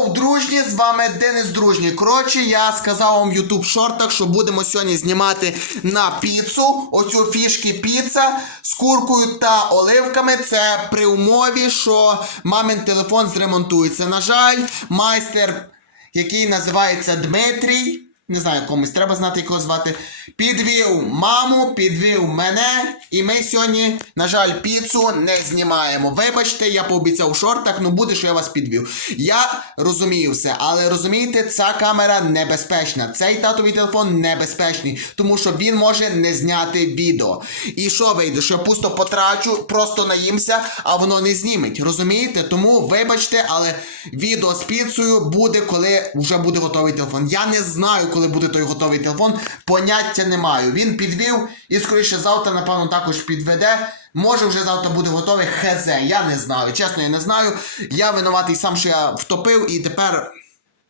Йоу, дружні, з вами Денис Дружній. Коротше, я сказав вам в YouTube шортах, що будемо сьогодні знімати на піцу. Оцю фішки піца з куркою та оливками. Це при умові, що мамин телефон зремонтується. На жаль, майстер, який називається Дмитрій. Не знаю комусь, треба знати, якого звати. Підвів маму, підвів мене, і ми сьогодні, на жаль, піцу не знімаємо. Вибачте, я пообіцяв в шортах, ну буде, що я вас підвів. Я розумію все, але розумієте, ця камера небезпечна. Цей татовий телефон небезпечний, тому що він може не зняти відео. І що вийде, що я пусто потрачу, просто наїмся, а воно не зніметь. Розумієте? Тому вибачте, але відео з піцею буде, коли вже буде готовий телефон. Я не знаю, коли буде той готовий телефон. Поняття не маю. Він підвів і скоріше завтра, напевно, також підведе. Може, вже завтра буде готовий. ХЗ. Я не знаю. Чесно, я не знаю. Я винуватий сам, що я втопив, і тепер.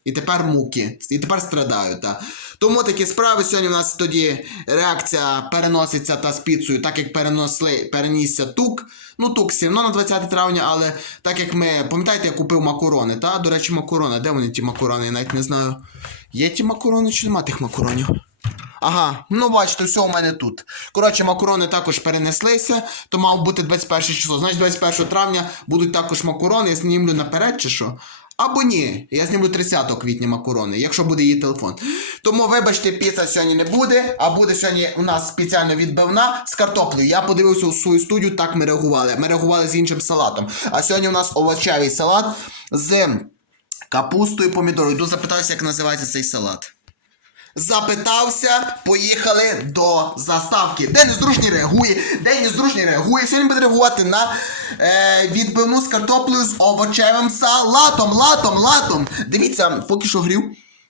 І тепер муки. І тепер страдаю. Та. Тому такі справи. Сьогодні у нас тоді реакція переноситься та з піцею, так як перенесли, перенісся тук. Ну, тук все одно на 20 травня, але так як ми. Пам'ятаєте, я купив макарони, та? До речі, макарони. Де вони ті макарони? Я навіть не знаю. Є ті макарони чи нема тих макаронів? Ага, ну бачите, все у мене тут. Коротше, макарони також перенеслися, то мав бути 21 число. Значить, 21 травня будуть також макарони, я знімлю наперед чи що. Або ні, я знімлю 30 квітня макарони, якщо буде її телефон. Тому, вибачте, піца сьогодні не буде, а буде сьогодні у нас спеціально відбивна з картоплею. Я подивився у свою студію, так ми реагували. Ми реагували з іншим салатом. А сьогодні у нас овочевий салат з капустою і помідорою. Йду запитаюся, як називається цей салат. Запитався, поїхали до заставки. Денис Дружній реагує, Денис Дружній реагує. Сьогодні буде реагувати на е, відбивну з картоплею з овочевим салатом. Латом, латом. Дивіться, поки що грів.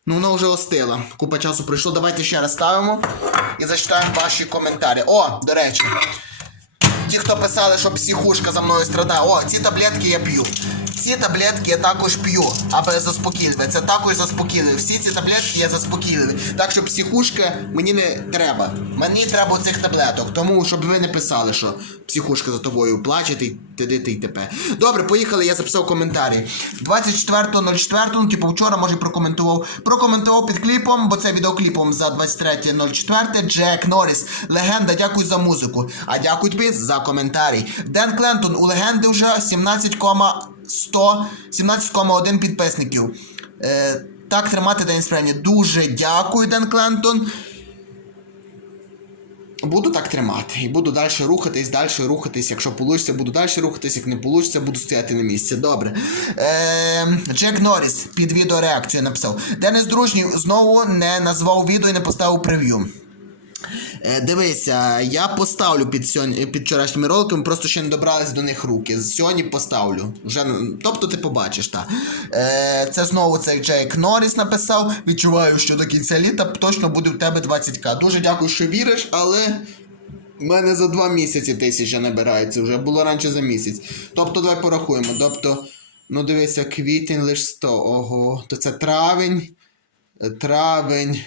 Ну, вона вже остила. Купа часу пройшло. Давайте ще раз ставимо і зачитаємо ваші коментарі. О, до речі. Ті, хто писали, що психушка за мною страдає. О, ці таблетки я п'ю. Ці таблетки я також п'ю, аби заспокійливе. Це також заспокійливе. Всі ці таблетки я заспокійливі. Так що психушка мені не треба. Мені треба цих таблеток. Тому щоб ви не писали, що психушка за тобою плаче, ти т.д. ти т.п. Добре, поїхали, я записав коментарі. 24.04, ну типу вчора, може, прокоментував. Прокоментував під кліпом, бо це відеокліпом за 23.04. Джек Норріс. Легенда, дякую за музику. А дякую тобі за коментарі. Ден Клентон у легенди вже 17,100 17,1 підписників. Е, так тримати День Спрені. Дуже дякую, Ден Клентон. Буду так тримати і буду далі рухатись, далі рухатись. Якщо вийде, буду далі рухатись, як не вийде, буду стояти на місці. Добре. Е, Джек Норріс під відео реакцію написав. Денис Дружній знову не назвав відео і не поставив прев'ю. Е, дивися, я поставлю під сьогодні, під вчорашніми роликами, просто ще не добрались до них руки. Сьогодні поставлю. Вже, тобто ти побачиш, так. Е, це знову цей Джейк Норріс написав. Відчуваю, що до кінця літа точно буде в тебе 20к. Дуже дякую, що віриш, але. У мене за два місяці тисяча набирається вже, було раніше за місяць. Тобто, давай порахуємо. Тобто, ну дивися, квітень лише 100. Ого, то це травень, е, травень,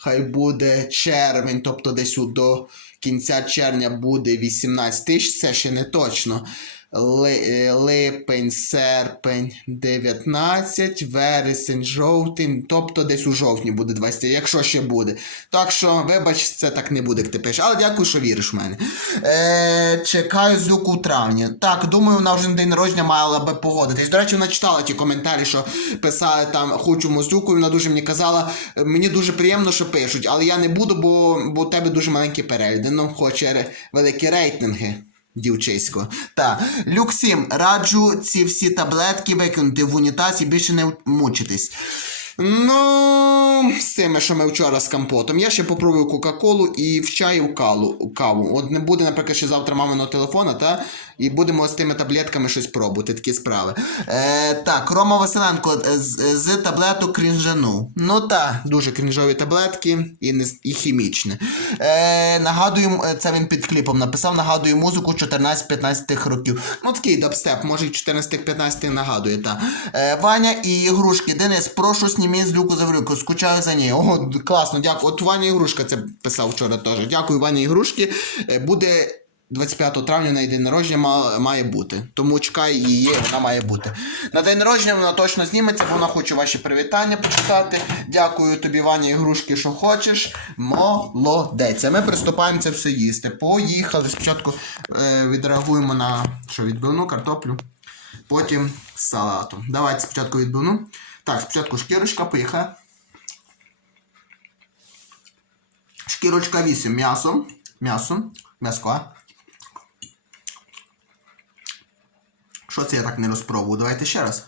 хай буде червень, тобто десь у- до кінця червня буде 18 тисяч, це ще не точно. Ли, липень, серпень 19, вересень, жовтень, тобто десь у жовтні буде 20, якщо ще буде. Так що, вибач, це так не буде, як ти пишеш. Але дякую, що віриш в мене. Е, чекаю зюку у травні. Так, думаю, вона вже на день народження мала би погодитись. До речі, вона читала ті коментарі, що писали там хочу мозюку, і вона дуже мені казала, «Е, мені дуже приємно, що пишуть, але я не буду, бо, бо у тебе дуже маленькі перегляди. Ну, хоче великі рейтинги. Дівчисько. Та Люксім, раджу ці всі таблетки викинути в унітаз і більше не мучитись. Ну, з цими, що ми вчора з компотом. Я ще попробую Кока-Колу і в чай калу, каву. От не буде, наприклад, ще завтра маминого телефона, та? І будемо з тими таблетками щось пробувати, такі справи. Е, так, Рома Василенко е, з, з таблеток крінжану. Ну так, дуже крінжові таблетки і, не, і хімічні. Е, нагадую, е, це він під кліпом написав, нагадую музику 14-15 років. Ну такий дабстеп, може і 14-15 нагадує, та. Е, Ваня і ігрушки. Денис, прошу снімі з люку Заврюку, скучаю за нею. О, класно, дякую. От Ваня Ігрушка це писав вчора теж. Дякую, Ваня Ігрушки. Е, буде 25 травня на день народження має бути. Тому чекай її, вона має бути. На день народження вона точно зніметься, бо вона хоче ваші привітання почитати. Дякую тобі, Ваня, ігрушки, що хочеш. Молодець. А ми приступаємо це все їсти. Поїхали. Спочатку е, відреагуємо на що, відбивну картоплю, потім з салатом. Давайте спочатку відбивну. Так, спочатку шкірочка, поїхали. Шкірочка 8. М'ясо. М'ясо. М'яско. Що це я так не розпробую? Давайте ще раз.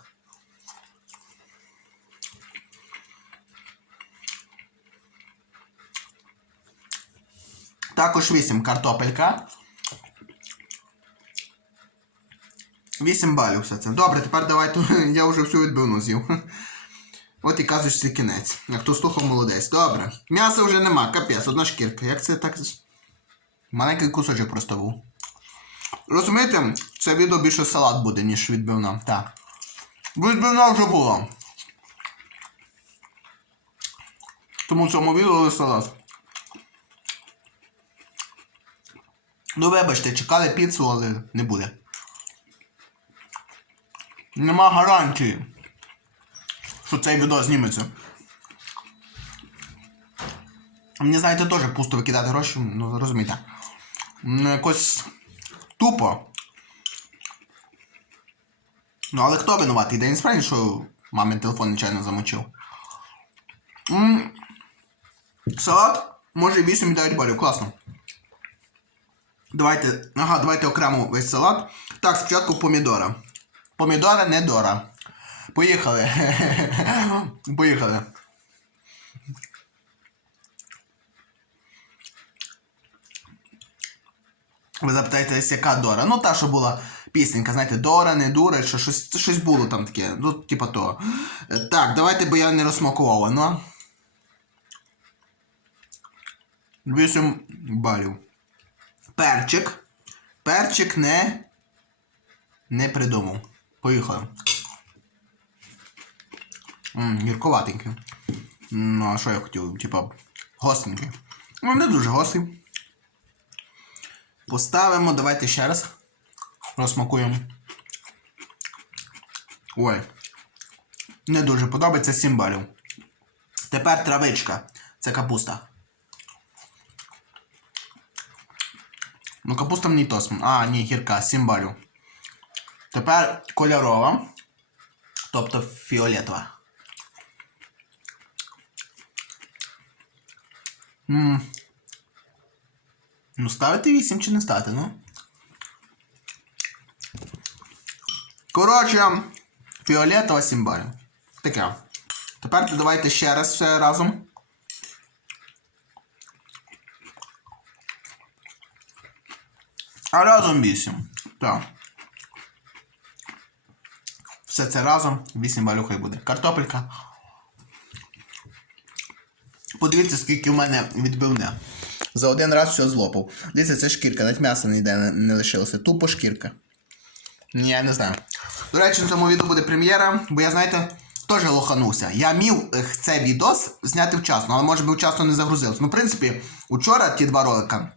Також 8 картопелька. 8 балів все це. Добре, тепер давайте. Я вже всю відбивну з'їв. От і казуєш кінець. Як хто слухав, молодець. Добре. М'яса вже нема, капець, одна шкірка. Як це так. Маленький кусочок просто був. Розумієте, це відео більше салат буде, ніж відбивна. Так. Відбивна вже була. Тому в цьому відео салат. Ну вибачте, чекали піцу, але не буде. Нема гарантії, що цей відео зніметься. Мені, знаєте, теж пусто викидати гроші, ну розумієте. Якось тупо. Ну, але хто винуватий? День справді, що мамин телефон нечайно замочив. м Салат може 8 9 балів, класно. Давайте. Ага, давайте окремо весь салат. Так, спочатку помідора. Помідора не дора. Поїхали. Поїхали. Ви запитаєтесь, яка Дора? Ну, та, що була пісенька, знаєте, Дора, не дура, що щось, щось було там таке. Ну, типа то. Так, давайте, бо я не розсмакував, ну. 8 балів. Перчик. Перчик не. Не придумав. Поїхали. Ммм. Ну, а що я хотів? Типа, гостренький. Ну, не дуже гострий. Поставимо, давайте ще раз. Розсмакуємо. Ой. Не дуже подобається 7 балів. Тепер травичка. Це капуста. Ну, капуста мені то см- А, ні, гірка, 7 балів. Тепер кольорова. Тобто фіолетова. Ммм. Ну, ставити 8 чи не ставити, ну? Коротше, фіолетова 7 балів. Таке. Тепер давайте ще раз все разом. А разом 8. Так. Все це разом 8 балів хай буде. Картопелька. Подивіться, скільки в мене відбивне. За один раз все злопав. Дивіться, це шкірка, навіть м'яса ніде не, лишилося. Тупо шкірка. Я не знаю. До речі, на цьому відео буде прем'єра, бо я, знаєте, теж лоханувся. Я міг ех, цей відос зняти вчасно, але може би вчасно не загрузилось. Ну, в принципі, учора ті два ролика.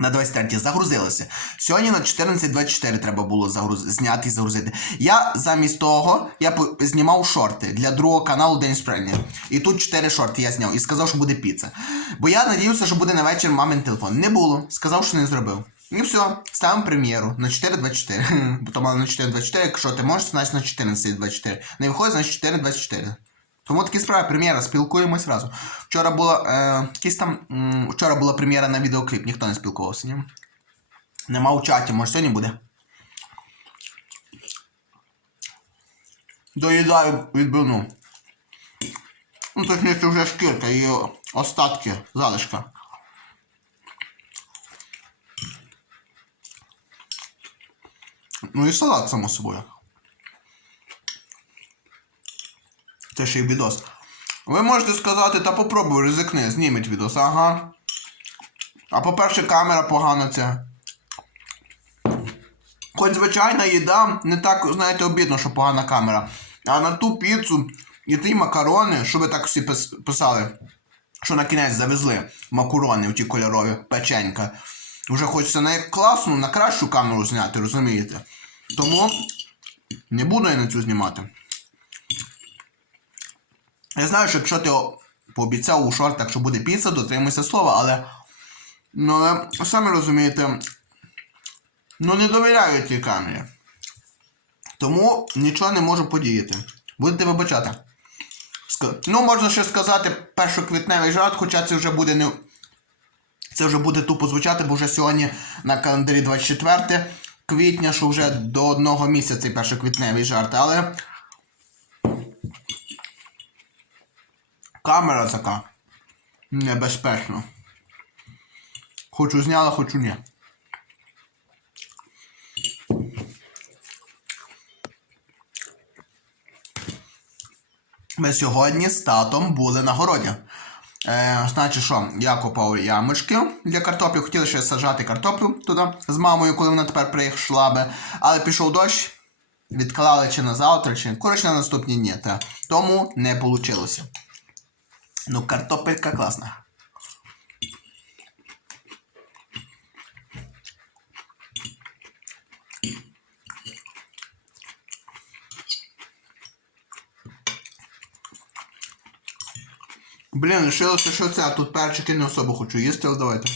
На 23 загрузилися. Сьогодні на 14.24 треба було загруз... зняти і загрузити. Я замість того я знімав шорти для другого каналу День Спрення. І тут 4 шорти я зняв і сказав, що буде піца. Бо я надіявся, що буде на вечір мамин телефон. Не було. Сказав, що не зробив. І все, ставимо прем'єру на 4.24. Бо то мало на 4.24, якщо ти можеш, значить на 14.24. Не виходить, значить 4.24. Тому такі справи, прем'єра, спілкуємось разом. Вчора була е, якісь там. М, вчора була прем'єра на відеокліп, ніхто не спілкувався. Ні? Нема у чаті, може сьогодні буде. Доїдаю відбивну. Ну, точніше, вже шкірка і остатки, залишка. Ну і салат, само собою. Це ще й відос. Ви можете сказати, та попробуй, ризикни, зніміть відос, ага. А по-перше, камера погана це. Хоч звичайна їда, не так, знаєте, обідно, що погана камера. А на ту піцу і ті макарони, що ви так всі писали, що на кінець завезли макарони, ті кольорові, печенька. вже хочеться на класну, на кращу камеру зняти, розумієте? Тому не буду я на цю знімати. Я знаю, що якщо ти пообіцяв у шортах, що буде піца, дотримуйся слова, але. Ну, але самі розумієте, ну не довіряю цій камері. Тому нічого не можу подіяти. Будете вибачати. Ну, можна ще сказати першоквітневий жарт, хоча це вже буде не. Це вже буде тупо звучати, бо вже сьогодні на календарі 24 квітня, що вже до одного місяця першоквітневий жарт, але. Камера така. Небезпечна. Хочу зняла, хочу ні. Ми сьогодні з татом були на городі. Е, значить, що я копав ямочки для картоплі. Хотіли ще саджати картоплю туди з мамою, коли вона тепер прийшла би. Але пішов дощ, відклали чи на завтра, чи коротше на наступні дні. Та. Тому не вийшло. Ну, картопелька класна. Блін, лишилося що це, а тут перчики не особо хочу їсти, але давайте.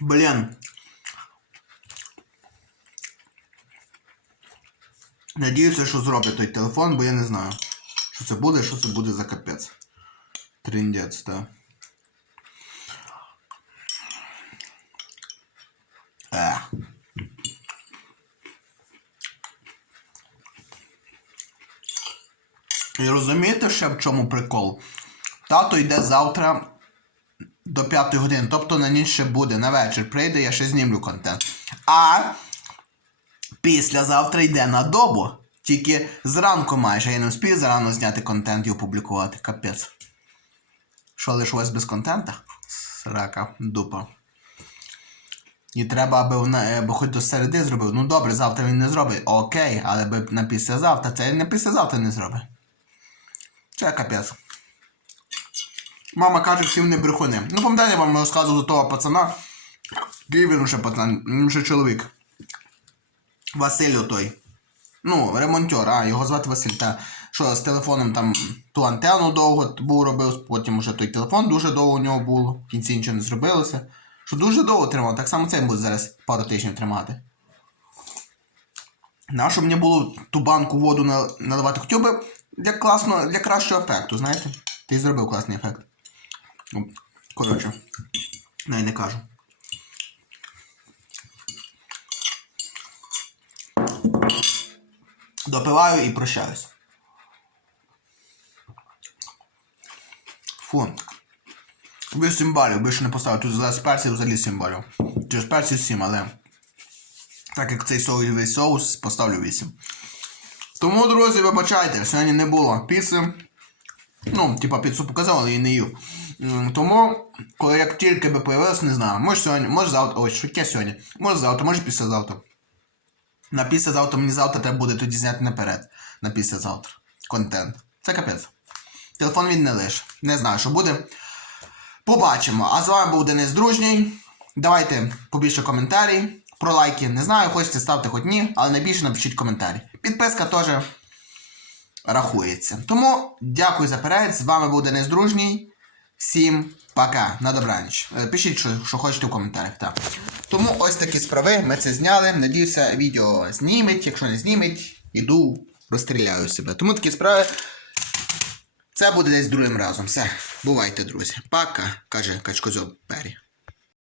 Блін. Надіюся, що зроблять той телефон, бо я не знаю. Що це буде, що це буде за капець. Триндець, так. Е. І розумієте ще в чому прикол? Тато йде завтра до 5 години, тобто на ніч ще буде, на вечір прийде, я ще знімлю контент. А післязавтра йде на добу. Тільки зранку майже я не встиг зарано зняти контент і опублікувати. Капець. Що лишилось без контента? Срака, дупа. І треба, аби вона аби хоч до середи зробив. Ну добре, завтра він не зробить. Окей, але би на післязавтра. Це на післязавтра не зробить. Це капець. Мама каже, всі вони брехуни. Ну, пам'ятаєте, я вам розказував до того пацана. Який він вже пацан, він чоловік. Василь той. Ну, ремонтер, а, його звати Василь. Та, що з телефоном там ту антенну довго був робив, потім вже той телефон дуже довго у нього було, в кінці нічого не зробилося. Що дуже довго тримав, так само цей буде зараз пару тижнів тримати. Нащо мені було ту банку воду наливати? Хотів би для класно, для кращого ефекту, знаєте? Ти зробив класний ефект. Ну, Коротше, най не кажу. Допиваю і прощаюсь. Фу. 8 балів, більше не поставив. Тут за персів взагалі 7 балів. Через персів 7, але. Так як цей соєвий соус, поставлю 8. Тому, друзі, вибачайте, сьогодні не було піци. Ну, типа піцу показав, але я не їв. Тому, коли як тільки би появилось, не знаю. Може сьогодні, може завтра. Ой, що яке сьогодні? Може завтра, може післязавтра. На післязавтра мені завтра треба буде тоді зняти наперед. На післязавтра. Контент. Це капець. Телефон він не лише. Не знаю, що буде. Побачимо. А з вами був Денис Дружній. Давайте побільше коментарі. Про лайки. Не знаю, хочете ставте хоч ні, але найбільше напишіть коментарі. Підписка теж рахується. Тому дякую за перегляд. З вами був Денис Дружній. Всім пока. На добраніч. Е, Пишіть, що, що хочете в коментарях. Так. Тому ось такі справи. Ми це зняли. Надіюся, відео зніметь. Якщо не зніметь, іду, розстріляю себе. Тому такі справи. Це буде десь другим разом. Все. Бувайте, друзі. Пока, каже Качкозьоб Пері.